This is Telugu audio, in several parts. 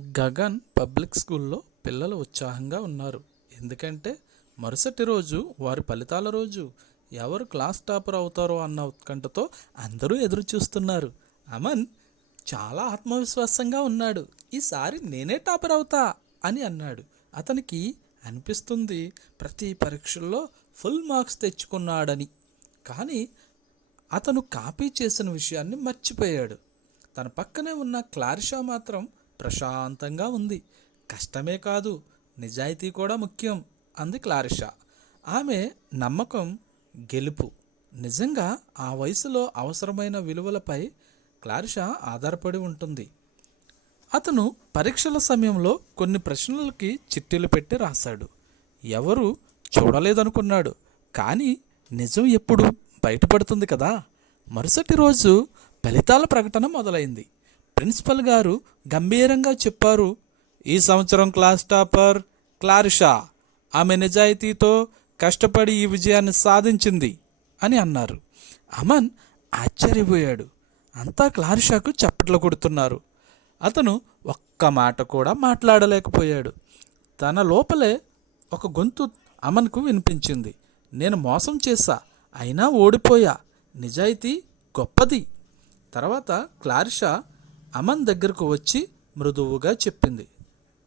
గగన్ పబ్లిక్ స్కూల్లో పిల్లలు ఉత్సాహంగా ఉన్నారు. ఎందుకంటే మరుసటి రోజు వారి ఫలితాల రోజు. ఎవరు క్లాస్ టాపర్ అవుతారో అన్న ఉత్కంఠతో అందరూ ఎదురు చూస్తున్నారు. అమన్ చాలా ఆత్మవిశ్వాసంగా ఉన్నాడు. ఈసారి నేనే టాపర్ అవుతా అని అన్నాడు. అతనికి అనిపిస్తుంది ప్రతి పరీక్షల్లో ఫుల్ మార్క్స్ తెచ్చుకున్నాడని. కానీ అతను కాపీ చేసిన విషయాన్ని మర్చిపోయాడు. తన పక్కనే ఉన్న క్లారిషా మాత్రం ప్రశాంతంగా ఉంది. కష్టమే కాదు, నిజాయితీ కూడా ముఖ్యం అంది క్లారిషా. ఆమె నమ్మకం గెలుపు. నిజంగా ఆ వయసులో అవసరమైన విలువలపై క్లారిషా ఆధారపడి ఉంటుంది. అతను పరీక్షల సమయంలో కొన్ని ప్రశ్నలకి చిట్టీలు పెట్టి రాశాడు. ఎవరు చూడలేదనుకున్నాడు. కానీ నిజం ఎప్పుడు బయటపడుతుంది కదా. మరుసటి రోజు ఫలితాల ప్రకటన మొదలైంది. ప్రిన్సిపల్ గారు గంభీరంగా చెప్పారు, ఈ సంవత్సరం క్లాస్ టాపర్ క్లారిషా. ఆమె నిజాయితీతో కష్టపడి ఈ విజయాన్ని సాధించింది అని అన్నారు. అమన్ ఆశ్చర్యపోయాడు. అంతా క్లారిషాకు చప్పట్లు కొడుతున్నారు. అతను ఒక్క మాట కూడా మాట్లాడలేకపోయాడు. తన లోపలే ఒక గొంతు అమన్కు వినిపించింది. నేను మోసం చేశా, అయినా ఓడిపోయా. నిజాయితీ గొప్పది. తర్వాత క్లారిషా అమన్ దగ్గరకు వచ్చి మృదువుగా చెప్పింది,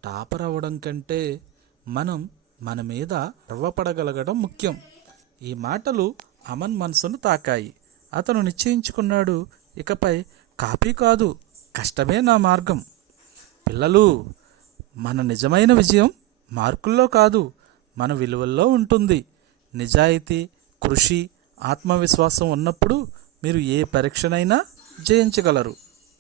టాపర్ అవ్వడం కంటే మనం మన మీద గర్వపడగలగడం ముఖ్యం. ఈ మాటలు అమన్ మనసును తాకాయి. అతను నిశ్చయించుకున్నాడు, ఇకపై కాపీ కాదు, కష్టమే నా మార్గం. పిల్లలు, మన నిజమైన విజయం మార్కుల్లో కాదు, మన విలువల్లో ఉంటుంది. నిజాయితీ, కృషి, ఆత్మవిశ్వాసం ఉన్నప్పుడు మీరు ఏ పరీక్షనైనా జయించగలరు.